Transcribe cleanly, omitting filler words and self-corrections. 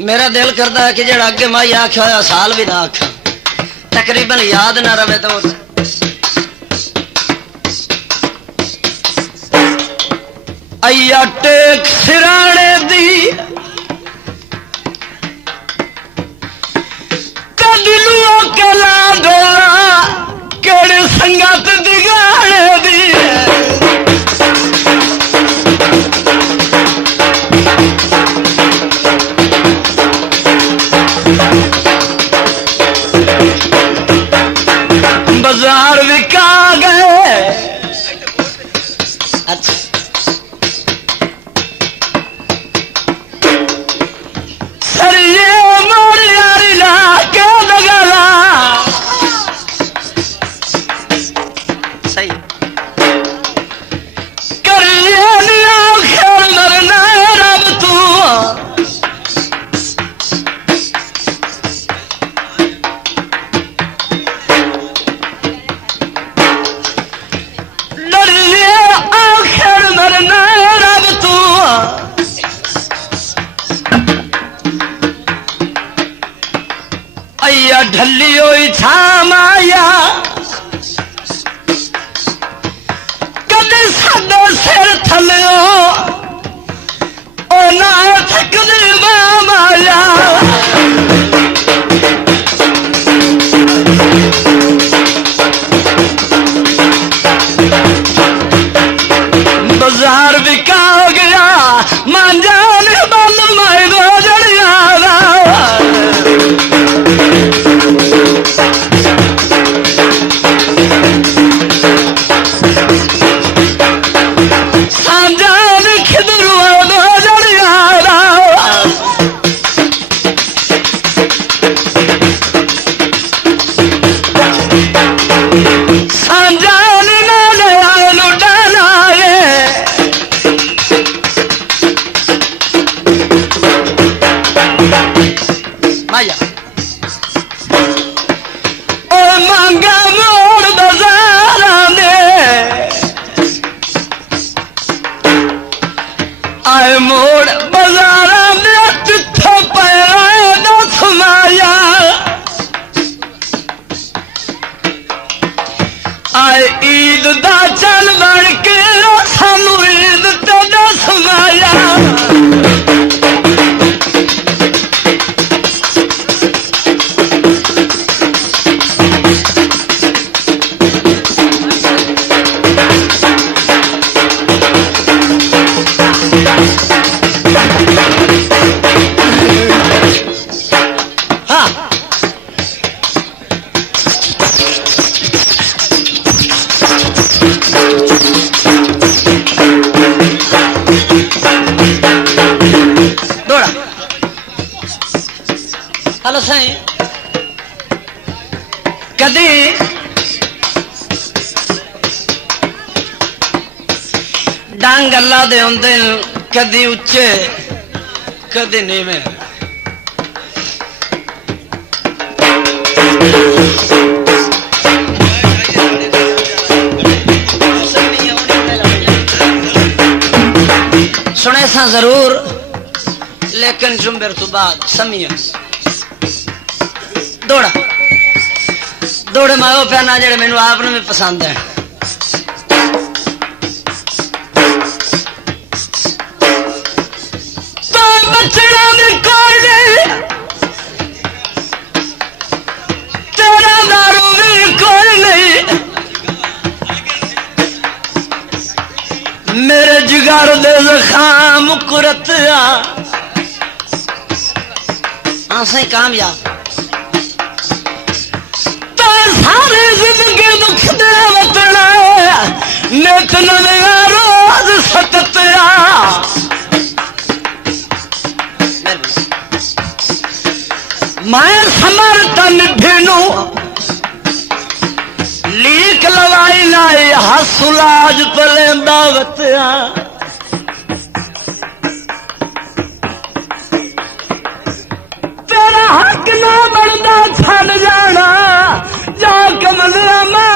मेरा दिल करता है कि जेड़ा अगे माई आख्या होया साल भी ना आख्या तकरीबन याद ना रहे तो अय्या टेक सिराने दी कदिलुओ कला डोला केड़े संगत दिगाने दी बाजार विका गए। अच्छा सरिये मोर यारी ला के दगला सही करिए निया खेल मरना रब तू अय्या ढली होई छाम आया कदे साडे सिर थल्लियो ओ ना थकदी माम आया बाजार बिका गया मांझा ने बल माई दो जड़िया आए मोड़ बाजारा में तिथो पैरा दस माया आए ईद दा चल बन के सानू ईद ते दस माया हेलो साईं कदी डांग अल्लाह दे होंदे कदी उच्चे कदी नीवें सुने सा जरूर लेकिन जुम्बर तो बाद समिया दौड़ा दौड़े माओ पहना जेड़े मैनू आपने भी पसंद है तो बचड़ा में कोई नहीं तेरा दारू भी कोई नहीं मेरे जिगर दे जखाम कुरत सही कामयाब सारी जिंदगी दुख दे वतना नेक नया रोज सतया मैं समर्थन भेनू लीक लवाई लाई हसुलाज पले दावतया तेरा हक ना बनता छड़ जाना जा कमलिया मैं